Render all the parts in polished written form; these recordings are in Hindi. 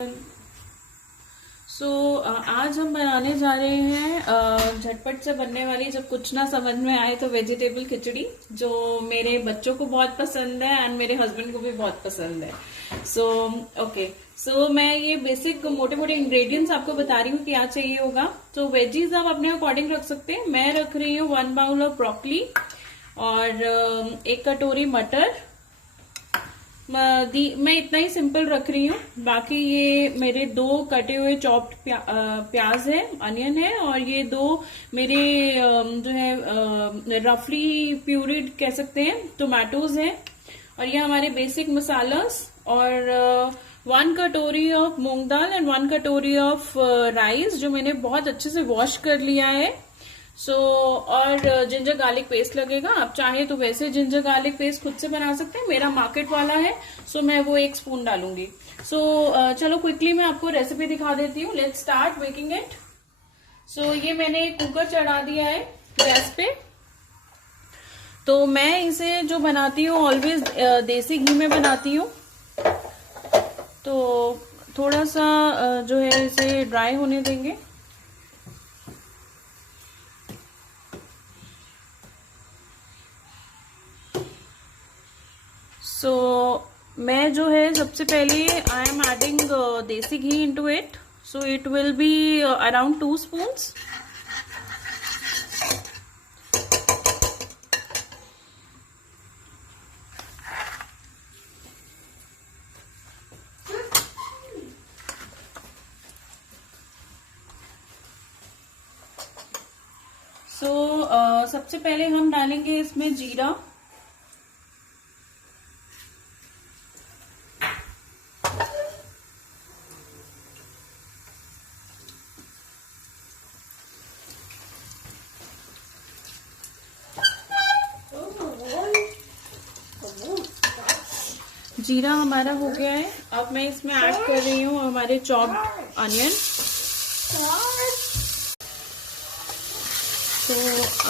आज हम बनाने जा रहे हैं झटपट से बनने वाली, जब कुछ ना समझ में आए तो वेजिटेबल खिचड़ी, जो मेरे बच्चों को बहुत पसंद है एंड मेरे हस्बैंड को भी बहुत पसंद है। सो मैं ये बेसिक मोटे मोटे इंग्रेडिएंट्स आपको बता रही हूँ क्या चाहिए होगा। तो वेजीज आप अपने अकॉर्डिंग रख सकते हैं। मैं रख रही हूँ 1 बाउल ऑफ ब्रोकली और 1 कटोरी मटर। मैं इतना ही सिंपल रख रही हूँ। बाकी ये मेरे 2 कटे हुए चॉप्ड प्याज है, अनियन है, और ये 2 मेरे जो है रफली प्यूरिड कह सकते हैं टोमेटोज हैं। और ये हमारे बेसिक मसालास, और 1 कटोरी ऑफ मूंग दाल एंड 1 कटोरी ऑफ राइस, जो मैंने बहुत अच्छे से वॉश कर लिया है। और जिंजर गार्लिक पेस्ट लगेगा। आप चाहे तो वैसे जिंजर गार्लिक पेस्ट खुद से बना सकते हैं, मेरा मार्केट वाला है, मैं वो 1 स्पून डालूंगी। चलो क्विकली मैं आपको रेसिपी दिखा देती हूँ। Let's start making it. ये मैंने कुकर चढ़ा दिया है गैस पे। तो मैं इसे जो बनाती हूँ ऑलवेज देसी घी में बनाती हूँ। तो थोड़ा सा जो है इसे ड्राई होने देंगे। मैं जो है सबसे पहले आई am adding desi ghee into it. It will be around 2 spoons. सबसे पहले हम डालेंगे इसमें जीरा। जीरा हमारा हो गया है। अब मैं इसमें ऐड कर रही हूँ हमारे चॉप्ड अनियन।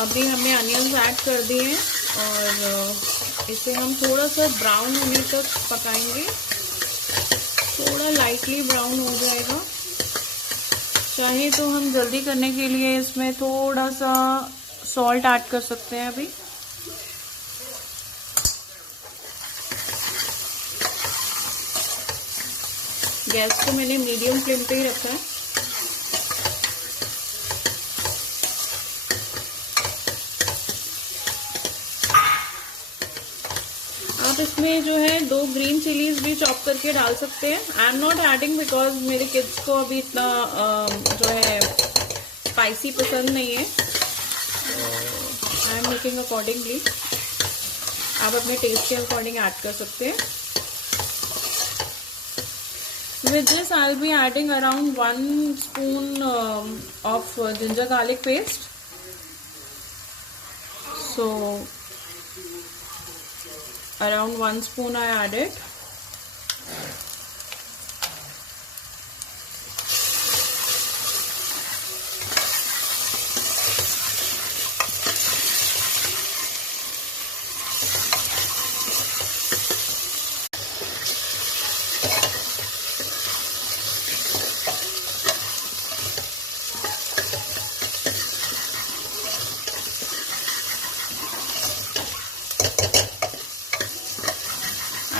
अभी हमने अनियंस ऐड कर दिए हैं और इसे हम थोड़ा सा ब्राउन होने तक पकाएंगे। थोड़ा लाइटली ब्राउन हो जाएगा। चाहे तो हम जल्दी करने के लिए इसमें थोड़ा सा सॉल्ट ऐड कर सकते हैं अभी। गैस को मैंने मीडियम फ्लेम पे ही रखा है। आप इसमें जो है 2 ग्रीन चिलीज भी चॉप करके डाल सकते हैं। I am not adding because मेरे किड्स को अभी इतना जो है स्पाइसी पसंद नहीं है। I am making accordingly. आप अपने टेस्ट के अकॉर्डिंग ऐड कर सकते हैं। With this, I'll be adding around 1 spoon of ginger garlic paste. Around 1 spoon I added.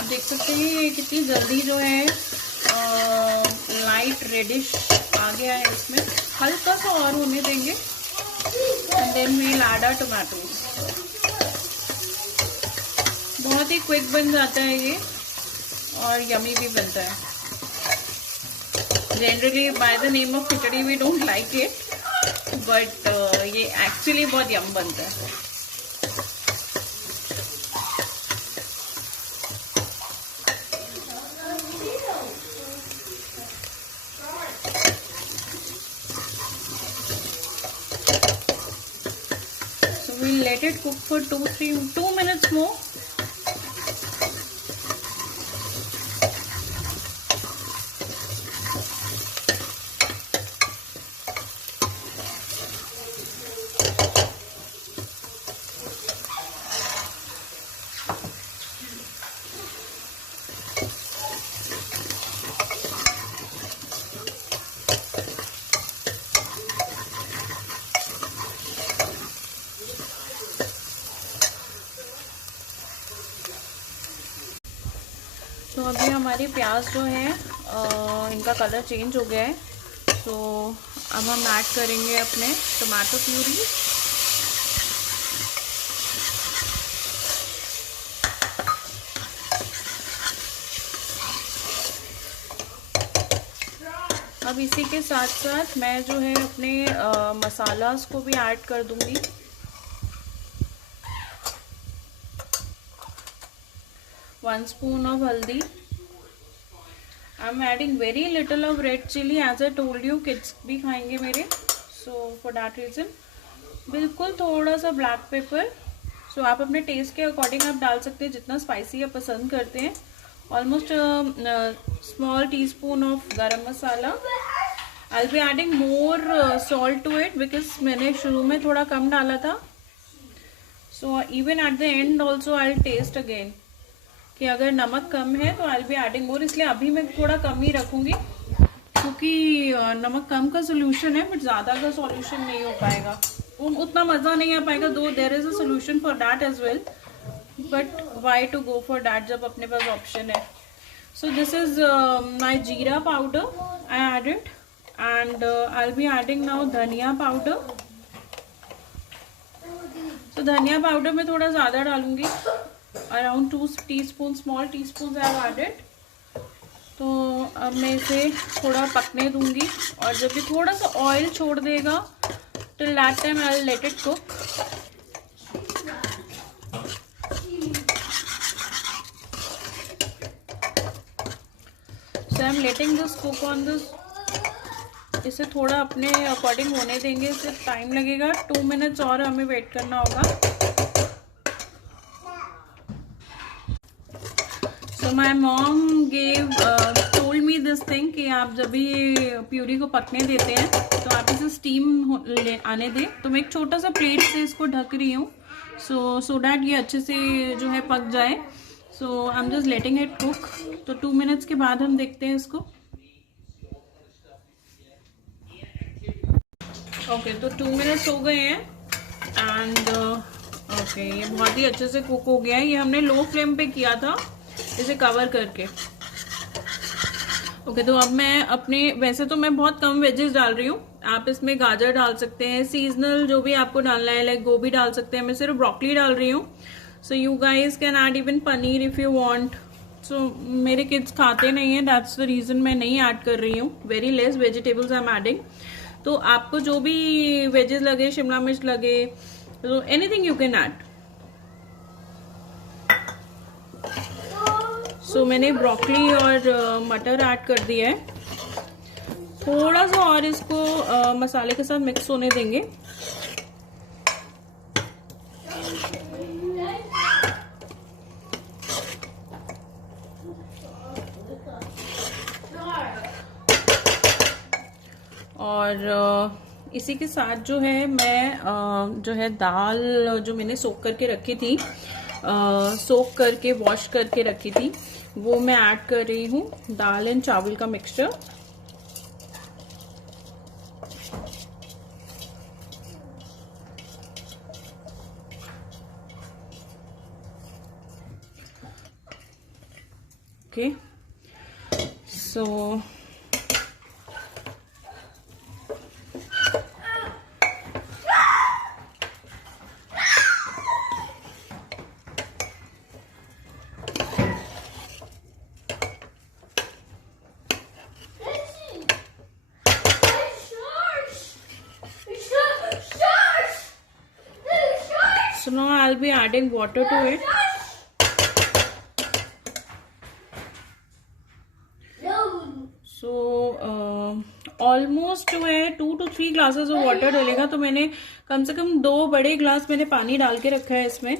देख सकते हैं ये कितनी जल्दी जो है लाइट रेडिश आ गया है। इसमें हल्का सा और होने देंगे and then we will add our tomatoes. बहुत ही क्विक बन जाता है ये और यमी भी बनता है। Generally by the name of khichdi we don't like it, but ये एक्चुअली बहुत यम बनता है। We'll let it cook for 2 minutes more. हमारे प्याज जो है इनका कलर चेंज हो गया है। तो अब हम ऐड करेंगे अपने टमाटो प्यूरी। अब इसी के साथ साथ मैं जो है अपने मसालास को भी ऐड कर दूंगी। One spoon of haldi. I am adding very little of red chilli, as I told you kids भी खाएंगे मेरे, सो फॉर दैट रीजन। बिल्कुल थोड़ा सा ब्लैक पेपर, सो आप अपने टेस्ट के अकॉर्डिंग आप डाल सकते हैं जितना स्पाइसी आप पसंद करते हैं। ऑलमोस्ट स्मॉल टीस्पून ऑफ गरम मसाला। I'll be adding more salt to it because मैंने शुरू में थोड़ा कम डाला था। So even at the end also I'll taste again कि अगर नमक कम है तो I'll be adding more, इसलिए अभी मैं थोड़ा कम ही रखूंगी क्योंकि नमक कम का सोल्यूशन है, बट ज़्यादा का सोल्यूशन नहीं हो पाएगा, उतना मज़ा नहीं आ पाएगा। Though there is a solution for that as well, but why to go for that जब अपने पास ऑप्शन है। So this is my jeera powder, I add it, and I'll be adding now dhaniya powder. तो धनिया पाउडर मैं थोड़ा ज़्यादा डालूंगी, around 2 teaspoon, small teaspoon I have added. तो अब मैं इसे थोड़ा पकने दूंगी, और जब ये थोड़ा सा ऑयल छोड़ देगा till that time I will let it cook. So I am letting this cook on this. इसे थोड़ा अपने अकॉर्डिंग होने देंगे, इसे टाइम लगेगा, 2 मिनट्स और हमें वेट करना होगा। So my mom told me this thing कि आप जब भी प्यूरी को पकने देते हैं तो आप इसे स्टीम आने दें। तो मैं एक छोटा सा प्लेट से इसको ढक रही हूँ सो डैट ये अच्छे से जो है पक जाए। So I am just letting it cook. तो 2 मिनट्स के बाद हम देखते हैं इसको। ओके, तो 2 मिनट्स हो गए हैं एंड ओके ये बहुत ही अच्छे से कुक हो गया है। ये हमने लो फ्लेम पे किया था इसे कवर करके। ओके, तो अब मैं अपने, वैसे तो मैं बहुत कम वेजेस डाल रही हूँ, आप इसमें गाजर डाल सकते हैं, सीजनल जो भी आपको डालना है, लाइक गोभी डाल सकते हैं। मैं सिर्फ ब्रोकली डाल रही हूँ। So you guys can add even paneer if you want. So मेरे किड्स खाते नहीं है, दैट्स द रीजन मैं नहीं ऐड कर रही हूँ। Very less vegetables I am adding. तो आपको जो भी वेजेस लगे, शिमला मिर्च लगे, तो एनीथिंग यू कैन ऐड। सो मैंने ब्रोकली और मटर ऐड कर दिया है। थोड़ा सा और इसको मसाले के साथ मिक्स होने देंगे। और इसी के साथ जो है मैं जो है दाल जो मैंने सोक करके रखी थी, सोक करके वॉश करके रखी थी, वो मैं ऐड कर रही हूँ। दाल एंड चावल का mixture. Okay, so So now I'll be adding water to it. So almost जो है 2 to 3 ग्लासेस ऑफ वाटर डलेगा। तो मैंने कम से कम 2 बड़े ग्लास मैंने पानी डाल के रखा है इसमें।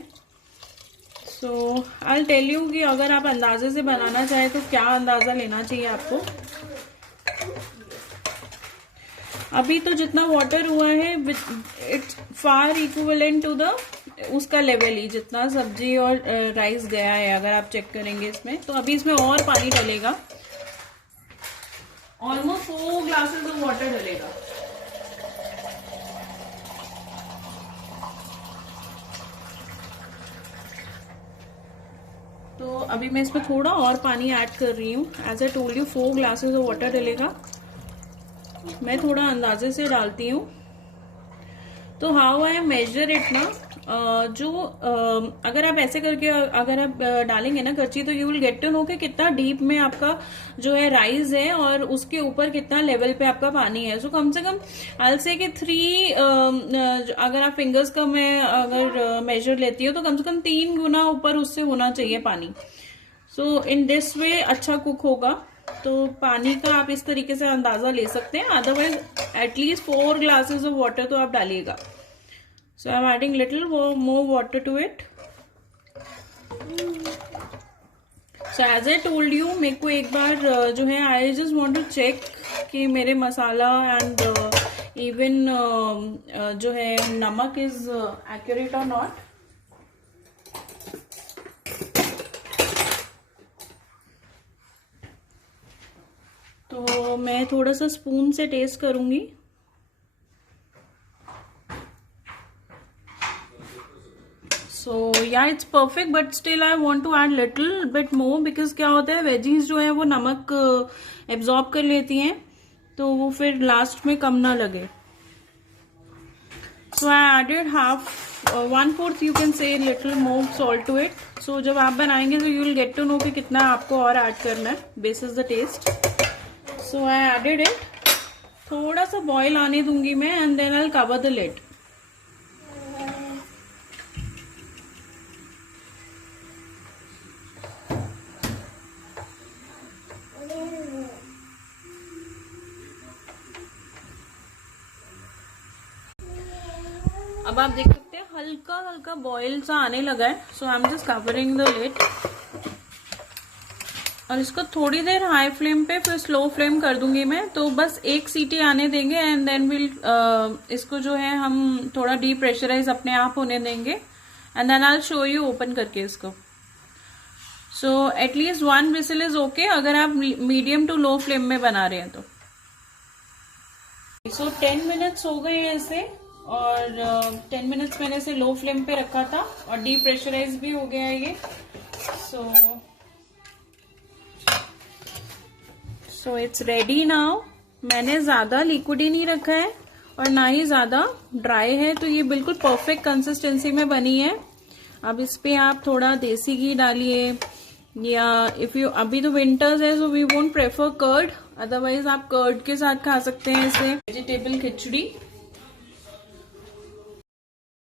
सो आई विल टेल यू कि अगर आप अंदाजे से बनाना चाहें तो क्या अंदाजा लेना चाहिए आपको। अभी तो जितना वाटर हुआ है it's far equivalent to the उसका लेवल ही, जितना सब्जी और राइस गया है अगर आप चेक करेंगे इसमें। तो अभी इसमें और पानी डलेगा, ऑलमोस्ट 4 ग्लासेस ऑफ वाटर डलेगा। तो अभी मैं इसमें थोड़ा और पानी ऐड कर रही हूँ। As I told you 4 glasses of water डलेगा। मैं थोड़ा अंदाजे से डालती हूँ। तो हाउ आई मेजर इट ना, अगर आप ऐसे करके अगर आप डालेंगे ना करछी, तो you will get to know कि कितना डीप में आपका जो है राइस है और उसके ऊपर कितना लेवल पे आपका पानी है। सो कम से कम आई से कि 3 अगर आप फिंगर्स का मैं अगर मेजर लेती हूँ तो कम से कम 3 गुना ऊपर उससे होना चाहिए पानी। सो इन दिस वे अच्छा कुक होगा। तो पानी का आप इस तरीके से अंदाजा ले सकते हैं। Otherwise at least 4 glasses of water तो आप डालिएगा। So I'm adding little more water to it. So as I told you, मेरे को एक बार जो है I just want to check कि मेरे मसाला and even जो है नमक is accurate or not. तो मैं थोड़ा सा स्पून से टेस्ट करूंगी। सो या it's perfect, but still I want to add little bit more, because क्या होता है वेजीज जो है वो नमक एब्जॉर्ब कर लेती हैं, तो वो फिर लास्ट में कम ना लगे। So I added 1/4 you can say little more salt to it. So जब आप बनाएंगे तो you will get to know कि कितना आपको और ऐड करना है basis the taste. So I added it. थोड़ा सा बॉईल आने दूंगी मैं and then I will cover the lid. अब आप देख सकते हैं हल्का हल्का बॉईल सा आने लगा है। So I am just covering the lid और इसको थोड़ी देर हाई फ्लेम पे फिर स्लो फ्लेम कर दूंगी मैं। तो बस 1 सीटी आने देंगे एंड देन विल इसको जो है हम थोड़ा डी प्रेशराइज अपने आप होने देंगे and then I will show you open करके इसको। So at least 1 whistle is okay अगर आप मीडियम टू लो फ्लेम में बना रहे हैं तो। सो 10 मिनट्स हो गए हैं इसे और 10 मिनट्स मैंने इसे लो फ्लेम पे रखा था और डी प्रेशराइज भी हो गया है ये। So it's ready now. मैंने ज्यादा लिक्विड ही नहीं रखा है और ना ही ज्यादा ड्राई है, तो ये बिल्कुल परफेक्ट कंसिस्टेंसी में बनी है। अब इस पे आप थोड़ा देसी घी डालिए, या इफ यू अभी तो विंटर्स है so we won't prefer curd, otherwise आप कर्ड के साथ खा सकते हैं इसे। वेजिटेबल खिचड़ी